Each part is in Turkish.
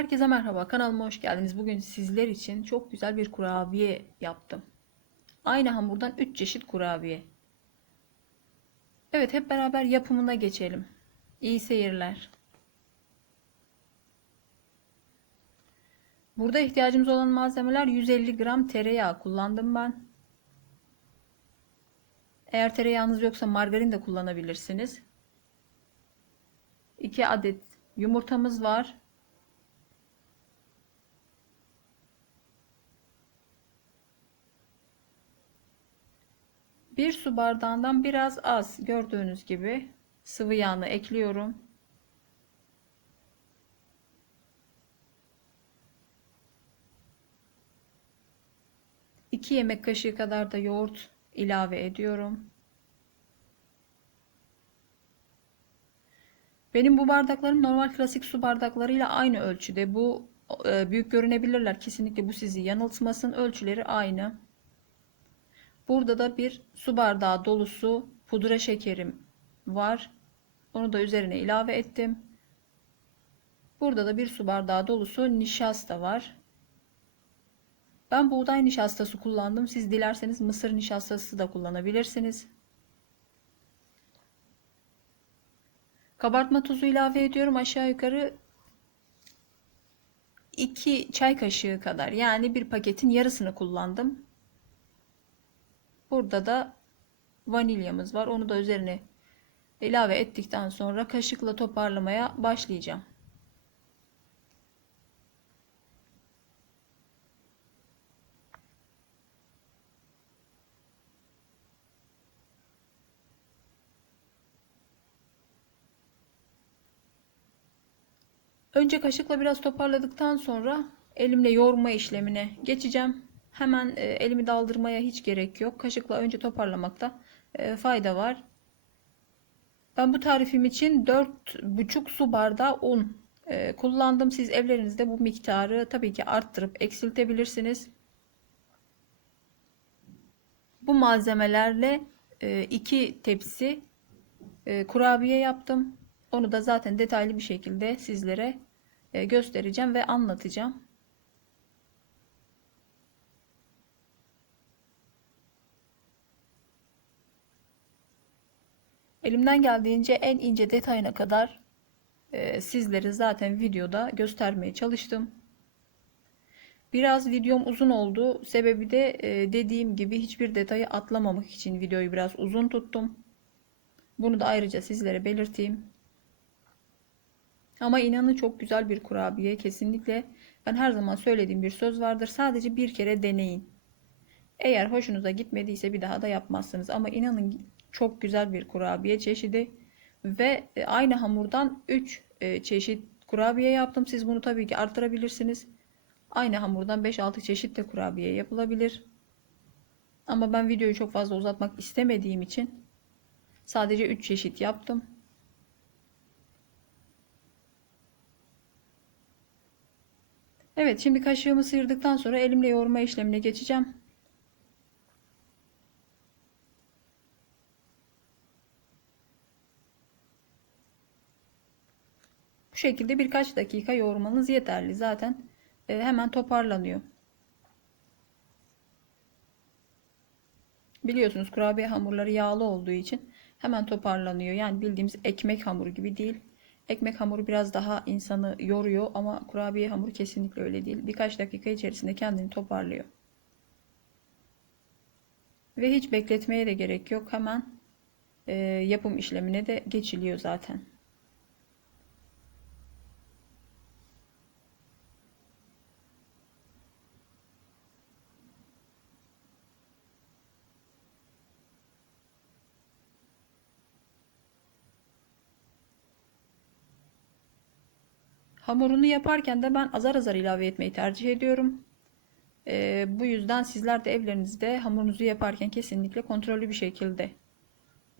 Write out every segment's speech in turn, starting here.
Herkese merhaba, kanalıma hoş geldiniz. Bugün sizler için çok güzel bir kurabiye yaptım. Aynı hamurdan 3 çeşit kurabiye. Evet, hep beraber yapımına geçelim. İyi seyirler. Burada ihtiyacımız olan malzemeler 150 gram tereyağı kullandım ben. Eğer tereyağınız yoksa margarin de kullanabilirsiniz. 2 adet yumurtamız var. Bir su bardağından biraz az gördüğünüz gibi sıvı yağını ekliyorum. İki yemek kaşığı kadar da yoğurt ilave ediyorum. Benim bu bardaklarım normal klasik su bardaklarıyla aynı ölçüde. Bu e, büyük görünebilirler. Kesinlikle bu sizi yanıltmasın. Ölçüleri aynı. Burada da bir su bardağı dolusu pudra şekerim var. Onu da üzerine ilave ettim. Burada da bir su bardağı dolusu nişasta var. Ben buğday nişastası kullandım. Siz dilerseniz mısır nişastası da kullanabilirsiniz. Kabartma tuzu ilave ediyorum. Aşağı yukarı 2 çay kaşığı kadar. Yani bir paketin yarısını kullandım. Burada da vanilyamız var. Onu da üzerine ilave ettikten sonra kaşıkla toparlamaya başlayacağım. Önce kaşıkla biraz toparladıktan sonra elimle yoğurma işlemine geçeceğim. Hemen e, elimi daldırmaya hiç gerek yok. Kaşıkla önce toparlamakta e, fayda var. Ben bu tarifim için 4,5 su bardağı un e, kullandım. Siz evlerinizde bu miktarı tabii ki arttırıp eksiltebilirsiniz. Bu malzemelerle 2 tepsi kurabiye yaptım. Onu da zaten detaylı bir şekilde sizlere göstereceğim ve anlatacağım. Elimden geldiğince en ince detayına kadar e, sizleri zaten videoda göstermeye çalıştım. Biraz videom uzun oldu. Sebebi de e, dediğim gibi hiçbir detayı atlamamak için videoyu biraz uzun tuttum. Bunu da ayrıca sizlere belirteyim. Ama inanın çok güzel bir kurabiye. Kesinlikle ben her zaman söylediğim bir söz vardır. Sadece bir kere deneyin. Eğer hoşunuza gitmediyse bir daha da yapmazsınız. Ama inanın çok güzel bir kurabiye çeşidi. Ve e, aynı hamurdan 3 e, çeşit kurabiye yaptım. Siz bunu tabii ki arttırabilirsiniz. Aynı hamurdan 5-6 çeşit de kurabiye yapılabilir. Ama ben videoyu çok fazla uzatmak istemediğim için sadece 3 çeşit yaptım. Evet şimdi kaşığımı sıyırdıktan sonra elimle yoğurma işlemine geçeceğim. Bu şekilde birkaç dakika yoğurmanız yeterli. Zaten e, hemen toparlanıyor. Biliyorsunuz kurabiye hamurları yağlı olduğu için hemen toparlanıyor. Yani bildiğimiz ekmek hamuru gibi değil. Ekmek hamuru biraz daha insanı yoruyor ama kurabiye hamuru kesinlikle öyle değil. Birkaç dakika içerisinde kendini toparlıyor. Ve hiç bekletmeye de gerek yok. Hemen e, yapım işlemine de geçiliyor zaten. Hamurunu yaparken de ben azar azar ilave etmeyi tercih ediyorum. Ee, bu yüzden sizler de evlerinizde hamurunuzu yaparken kesinlikle kontrollü bir şekilde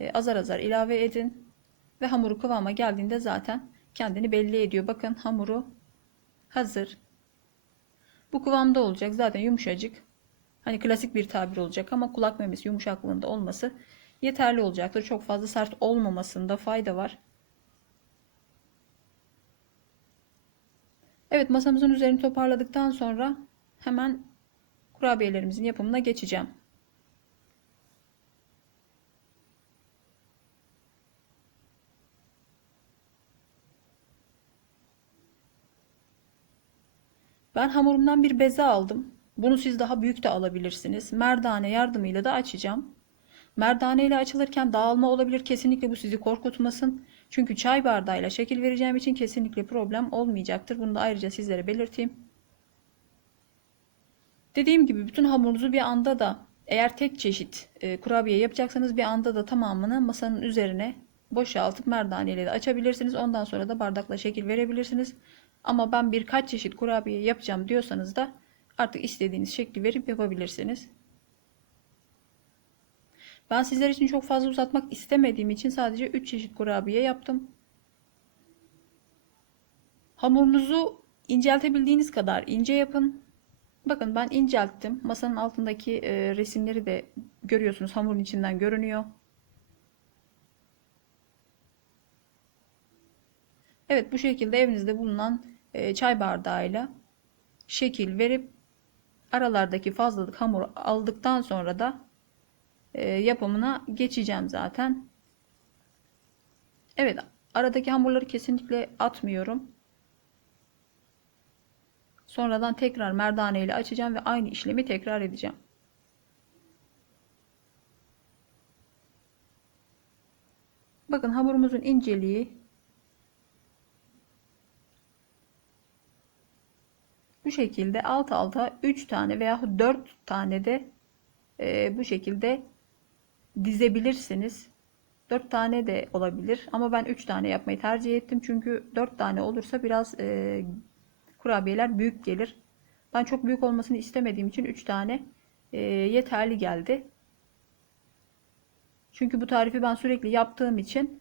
e, azar azar ilave edin. Ve hamuru kıvama geldiğinde zaten kendini belli ediyor. Bakın hamuru hazır. Bu kıvamda olacak. Zaten yumuşacık. Hani klasik bir tabir olacak ama kulak memesi yumuşaklığında olması yeterli olacaktır. Çok fazla sert olmamasında fayda var. Evet masamızın üzerini toparladıktan sonra hemen kurabiyelerimizin yapımına geçeceğim. Ben hamurumdan bir beze aldım. Bunu siz daha büyük de alabilirsiniz. Merdane yardımıyla da açacağım. Merdane ile açılırken dağılma olabilir. Kesinlikle bu sizi korkutmasın. Çünkü çay bardağıyla şekil vereceğim için kesinlikle problem olmayacaktır. Bunu da ayrıca sizlere belirteyim. Dediğim gibi bütün hamurunuzu bir anda da eğer tek çeşit e, kurabiye yapacaksanız bir anda da tamamını masanın üzerine boşaltıp merdane ile de açabilirsiniz. Ondan sonra da bardakla şekil verebilirsiniz. Ama ben birkaç çeşit kurabiye yapacağım diyorsanız da artık istediğiniz şekli verip yapabilirsiniz. Ben sizler için çok fazla uzatmak istemediğim için sadece 3 çeşit kurabiye yaptım. Hamurunuzu inceltebildiğiniz kadar ince yapın. Bakın ben incelttim. Masanın altındaki e, resimleri de görüyorsunuz. Hamurun içinden görünüyor. Evet bu şekilde evinizde bulunan e, çay bardağıyla şekil verip aralardaki fazlalık hamuru aldıktan sonra da yapımına geçeceğim zaten. Evet aradaki hamurları kesinlikle atmıyorum. Sonradan tekrar merdane ile açacağım ve aynı işlemi tekrar edeceğim. Bakın hamurumuzun inceliği bu şekilde alt alta 3 tane veya 4 tane de e, bu şekilde dizebilirsiniz. 4 tane de olabilir ama ben 3 tane yapmayı tercih ettim. Çünkü 4 tane olursa biraz e, kurabiyeler büyük gelir. Ben çok büyük olmasını istemediğim için 3 tane e, yeterli geldi. Çünkü bu tarifi ben sürekli yaptığım için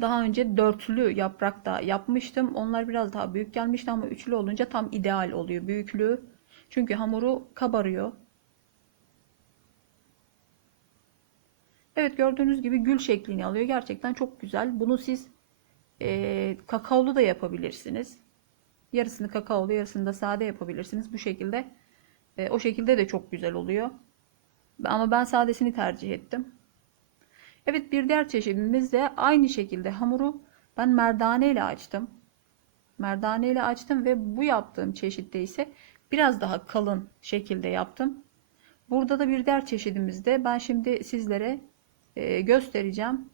daha önce dörtlü yaprak da yapmıştım. Onlar biraz daha büyük gelmişti ama üçlü olunca tam ideal oluyor büyüklüğü. Çünkü hamuru kabarıyor. Evet gördüğünüz gibi gül şeklini alıyor. Gerçekten çok güzel. Bunu siz e, kakaolu da yapabilirsiniz. Yarısını kakaolu yarısını da sade yapabilirsiniz. Bu şekilde e, o şekilde de çok güzel oluyor. Ama ben sadesini tercih ettim. Evet bir diğer çeşidimiz de aynı şekilde hamuru ben merdane ile açtım. Merdane ile açtım ve bu yaptığım çeşitte ise biraz daha kalın şekilde yaptım. Burada da bir diğer çeşidimizde ben şimdi sizlere e, göstereceğim.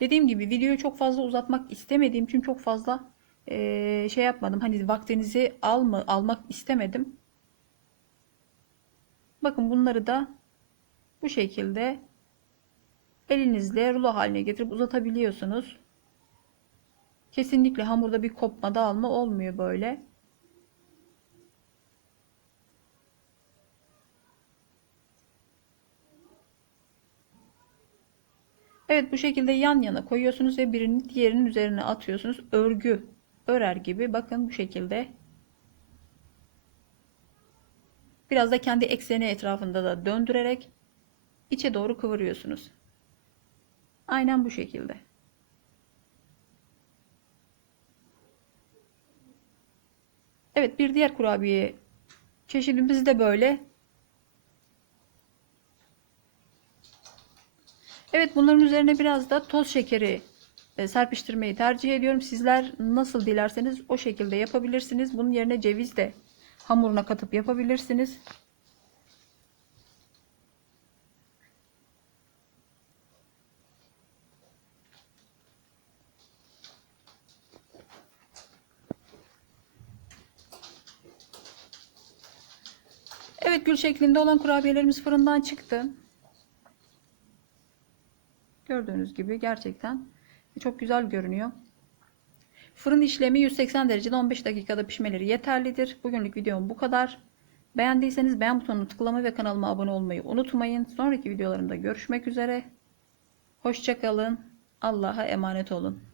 Dediğim gibi videoyu çok fazla uzatmak istemediğim için çok fazla e, şey yapmadım. Hani vaktinizi alma, almak istemedim. Bakın bunları da bu şekilde elinizle rulo haline getirip uzatabiliyorsunuz. Kesinlikle hamurda bir kopma dağılma olmuyor böyle. Evet bu şekilde yan yana koyuyorsunuz ve birini diğerinin üzerine atıyorsunuz. Örgü örer gibi bakın bu şekilde. Biraz da kendi ekseni etrafında da döndürerek içe doğru kıvırıyorsunuz. Aynen bu şekilde. Evet bir diğer kurabiye çeşidimiz de böyle. Evet bunların üzerine biraz da toz şekeri e, serpiştirmeyi tercih ediyorum. Sizler nasıl dilerseniz o şekilde yapabilirsiniz. Bunun yerine ceviz de hamuruna katıp yapabilirsiniz. Evet gül şeklinde olan kurabiyelerimiz fırından çıktı. Gördüğünüz gibi gerçekten çok güzel görünüyor. Fırın işlemi 180 derecede 15 dakikada pişmeleri yeterlidir. Bugünlük videom bu kadar. Beğendiyseniz beğen butonunu tıklamayı ve kanalıma abone olmayı unutmayın. Sonraki videolarımda görüşmek üzere. Hoşçakalın. Allah'a emanet olun.